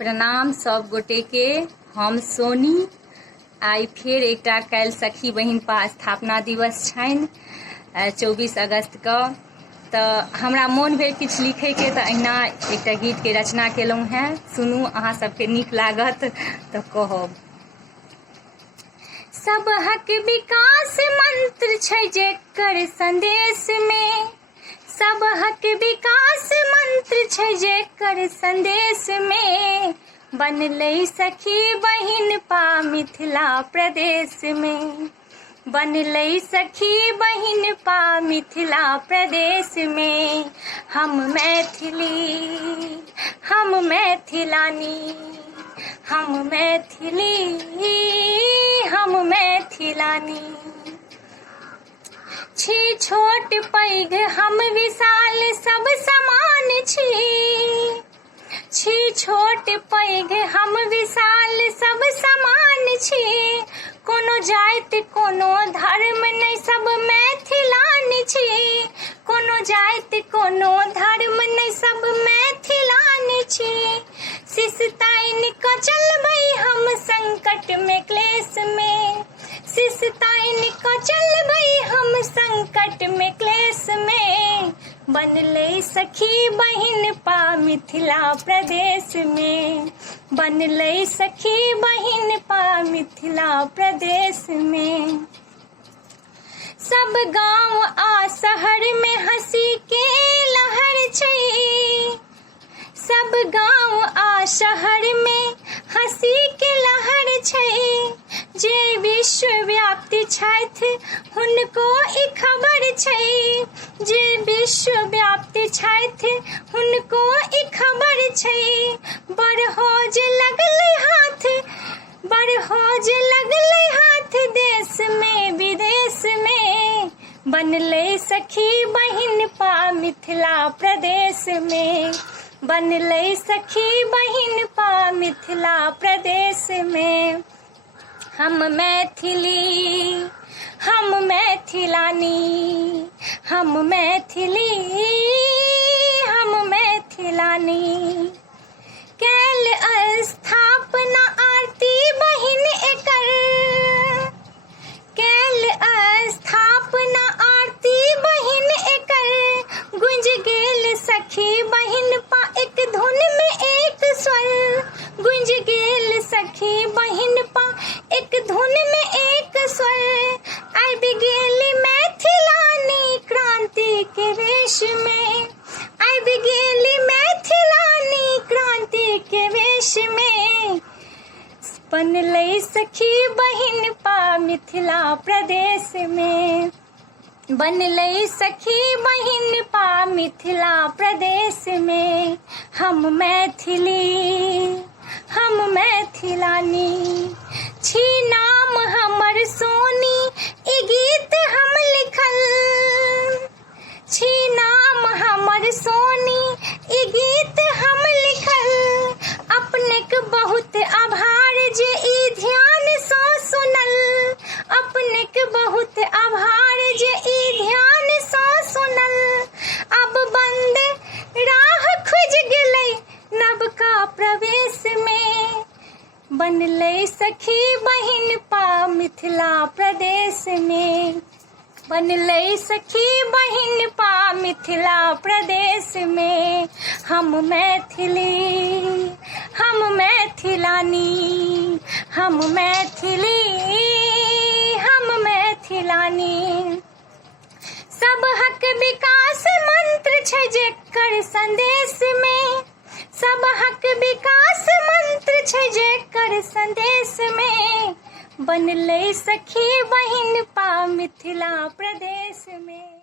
प्रणाम सब गोटे के। हम सोनी आई फेर एकटा काल्हि सखी बहिन पा स्थापना दिवस छनि 24 अगस्त के। तऽ हमरा मोन भेल किछु लिखैके, तऽ अहिना एकटा गीतके रचना केलहुँ हेँ। सुनू, अहाँ सबके नीक लागत तऽ कहब। सबहक विकास मंत्र छै जेकर संदेश में, सबहक विकास मंत्र छै जेकर संदेश में, बनलै सखी बहिन पा मिथिला प्रदेश में, बनलै सखी बहिन पा मिथिला प्रदेश में। हम मैथिली, हम मैथिलानी, हम मैथिली, हम मैथिलानी। छी छोट पैघ हम विशाल सब समान छी, छी छोट पैघ हम विशाल सब समान छी। कोनो जाइत कोनो धर्म नहीं सब मैथिलान छी, कोनो जाइत कोनो धर्म नहीं सब मैथिलान छी। शिष्टाइन क चलबै हम संकट में क्लेश में, शिष्टाइन क चलबै हम संकट में क्लेश में, बनलै सखी बहिन पा मिथिला प्रदेश में, बनलै सखी बहिन पा मिथिला प्रदेश में। सब गांव आ शहर में हंसी के लहर छै, सब गांव आ शहर में हंसी के लहर छै। जे विश्वव्यापी छथि हुनको ई खबर छै, जे विश्वव्यापी छथि हुनको ई खबर छै। बरहोज लगलै हाथ, बरहोज लगलै हाथ देश में विदेश में, बनलै सखी बहिन पा मिथिला प्रदेश में, बनलै सखी बहिन पा मिथिला प्रदेश में। हम मैथिली, हम मैथिलानी, हम मैथिली, हम मैथिलानी। कैल स्थापना आरती बहिन एकर, कैल स्थापना आरती बहिन एकर, गुंज गेल सखी बहिन पा एक धुन में एक स्वर, गुंज गेल सखी बहिन पा एक धुन में एक स्वर। आबि गेल मैथिलानी क्रांति के वेश में, आबि गेल मैथिलानी क्रांति के वेश में, बनलै सखी बहिन पा मिथिला प्रदेश में, बनलै सखी बहिन पा मिथिला प्रदेश में। हम मैथिली, हम मैथिलानी, छी नाम हमर सोनी ई गीत हम लिखल, छी नाम हमर सोनी ई गीत हम लिखल। अपनेक बहुत आभार जे ई ध्यान सँ सुनल, अपनेक बहुत आभार जे ई ध्यान सँ सुनल। अब बंद राह खुज गेलै नवका प्रवेश में, बनलै सखी बहिन पा मिथिला प्रदेश में, बनलै सखी बहिन पा मिथिला प्रदेश में। हम मैथिली, हम मैथिलानी, हम मैथिली, हम मैथिलानी। सबहक विकास मंत्र छै जेकर संदेश में, सबहक विकास मंत्र छै जेकर संदेश में, बनलै सखी बहिन पा मिथिला प्रदेश में।